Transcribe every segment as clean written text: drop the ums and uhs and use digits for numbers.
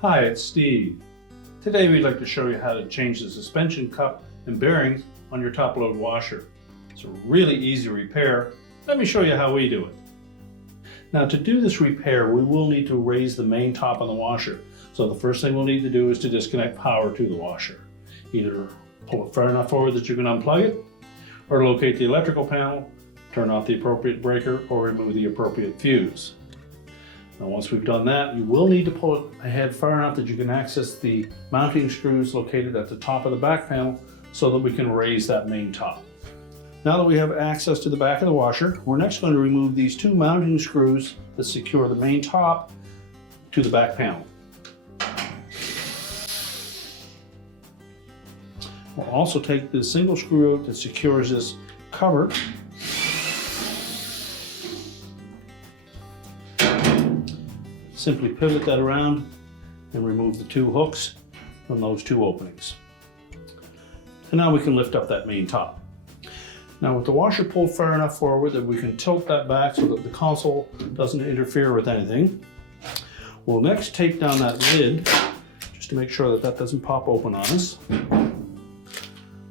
Hi, it's Steve. Today we'd like to show you how to change the suspension cup and bearings on your top-load washer. It's a really easy repair. Let me show you how we do it. Now, to do this repair, we will need to raise the main top on the washer. So the first thing we'll need to do is to disconnect power to the washer. Either pull it far enough forward that you can unplug it, or locate the electrical panel, turn off the appropriate breaker, or remove the appropriate fuse. Now, once we've done that, you will need to pull it ahead far enough that you can access the mounting screws located at the top of the back panel so that we can raise that main top. Now that we have access to the back of the washer, we're next going to remove these two mounting screws that secure the main top to the back panel. We'll also take the single screw out that secures this cover. Simply pivot that around and remove the two hooks from those two openings. And now we can lift up that main top. Now, with the washer pulled far enough forward that we can tilt that back so that the console doesn't interfere with anything, we'll next take down that lid just to make sure that that doesn't pop open on us.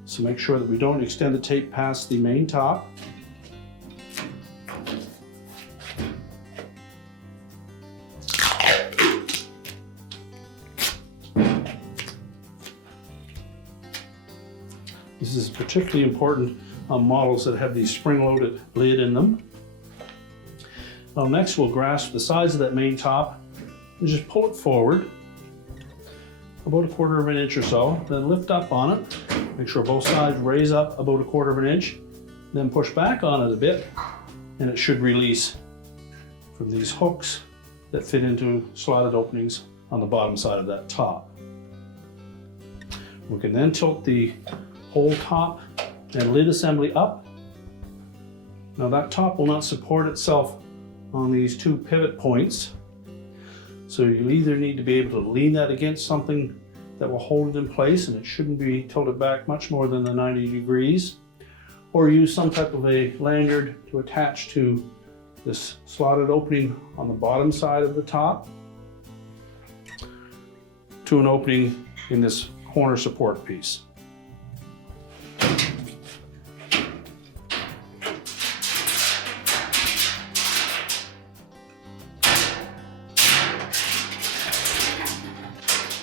So make sure that we don't extend the tape past the main top. This is particularly important on models that have these spring-loaded lid in them. Now, next we'll grasp the sides of that main top and just pull it forward about 1/4 of an inch or so, then lift up on it. Make sure both sides raise up about 1/4 of an inch, then push back on it a bit, and it should release from these hooks that fit into slotted openings on the bottom side of that top. We can then tilt the whole top and lid assembly up. Now, that top will not support itself on these two pivot points, so you'll either need to be able to lean that against something that will hold it in place, and it shouldn't be tilted back much more than the 90 degrees, or use some type of a lanyard to attach to this slotted opening on the bottom side of the top to an opening in this corner support piece.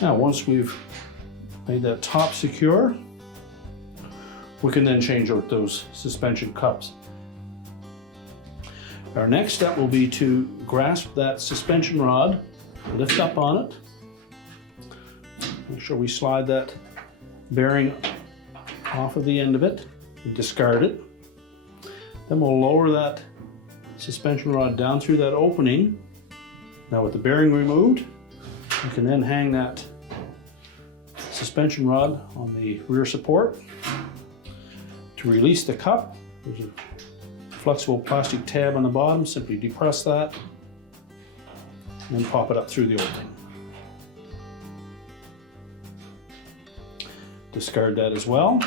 Now, once we've made that top secure, we can then change out those suspension cups. Our next step will be to grasp that suspension rod, lift up on it, make sure we slide that bearing off of the end of it and discard it. Then we'll lower that suspension rod down through that opening. Now, with the bearing removed, you can then hang that suspension rod on the rear support. To release the cup, there's a flexible plastic tab on the bottom. Simply depress that and then pop it up through the opening. Discard that as well.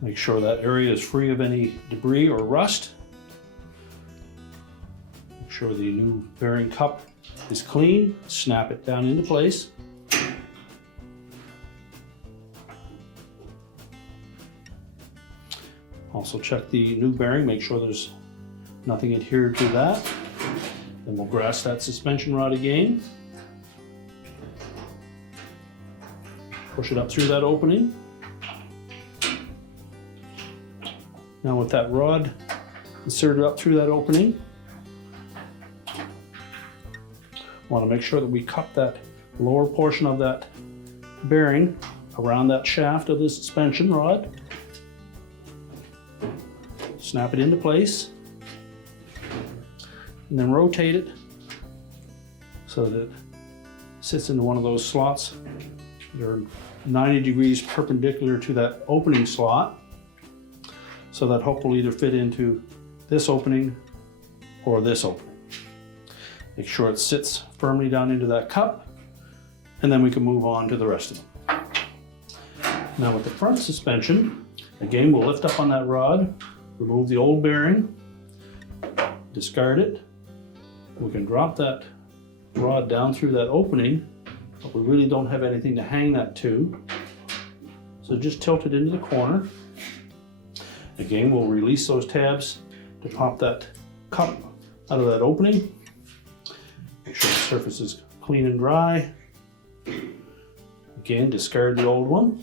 Make sure that area is free of any debris or rust. Make sure the new bearing cup is clean. Snap it down into place. Also check the new bearing, make sure there's nothing adhered to that. Then we'll grasp that suspension rod again. Push it up through that opening. Now, with that rod inserted up through that opening, want to make sure that we cup that lower portion of that bearing around that shaft of the suspension rod. Snap it into place and then rotate it so that it sits into one of those slots that are 90 degrees perpendicular to that opening slot. So that hook will either fit into this opening or this opening. Make sure it sits firmly down into that cup, and then we can move on to the rest of them. Now with the front suspension, again, we'll lift up on that rod, remove the old bearing, discard it. We can drop that rod down through that opening, but we really don't have anything to hang that to. So just tilt it into the corner. Again, we'll release those tabs to pop that cup out of that opening. Make sure the surface is clean and dry. Again, discard the old one.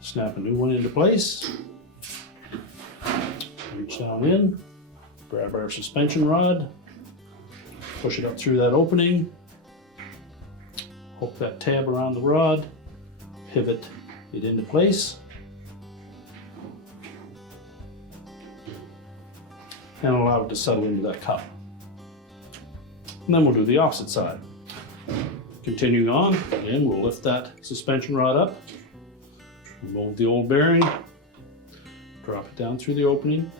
Snap a new one into place. Reach down in, grab our suspension rod, push it up through that opening, hook that tab around the rod, pivot it into place, and allow it to settle into that cup. And then we'll do the opposite side. Continuing on, again, we'll lift that suspension rod up, remove the old bearing, drop it down through the opening,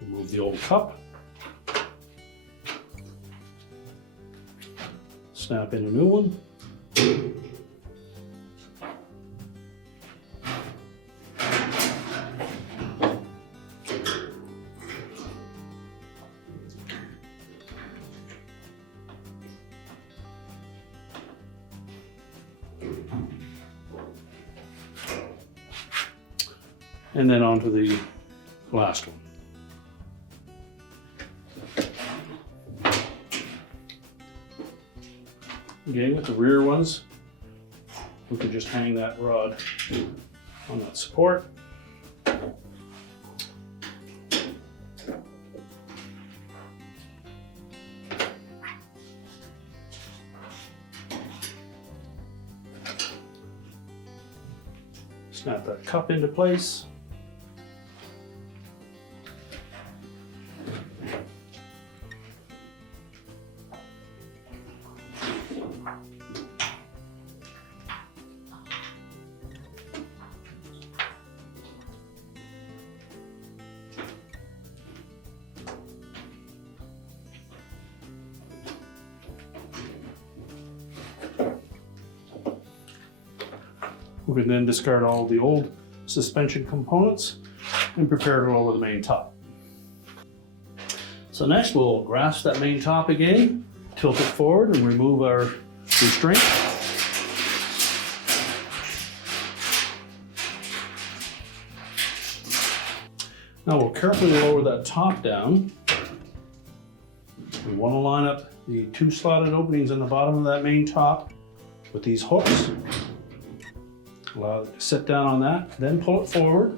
remove the old cup, snap in a new one, and then onto the last one. Again, with the rear ones, we could just hang that rod on that support. Snap that cup into place. We can then discard all the old suspension components and prepare to lower the main top. So next we'll grasp that main top again, tilt it forward and remove our restraint. Now we'll carefully lower that top down. We want to line up the two slotted openings in the bottom of that main top with these hooks. Allow it to sit down on that, then pull it forward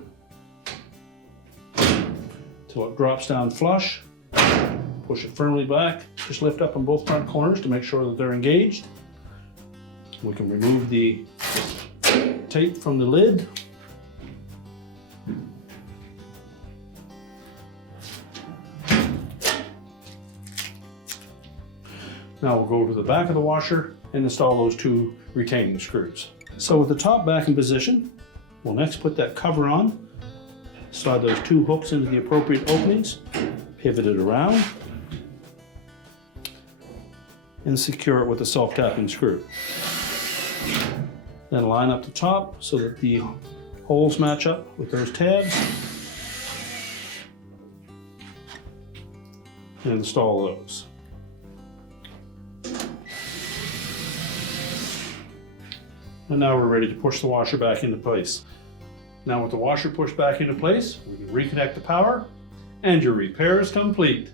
till it drops down flush. Push it firmly back. Just lift up on both front corners to make sure that they're engaged. We can remove the tape from the lid. Now we'll go to the back of the washer and install those two retaining screws. So with the top back in position, we'll next put that cover on, slide those two hooks into the appropriate openings, pivot it around, and secure it with a self-tapping screw. Then line up the top so that the holes match up with those tabs, and install those. And now we're ready to push the washer back into place. Now with the washer pushed back into place, we can reconnect the power and your repair is complete.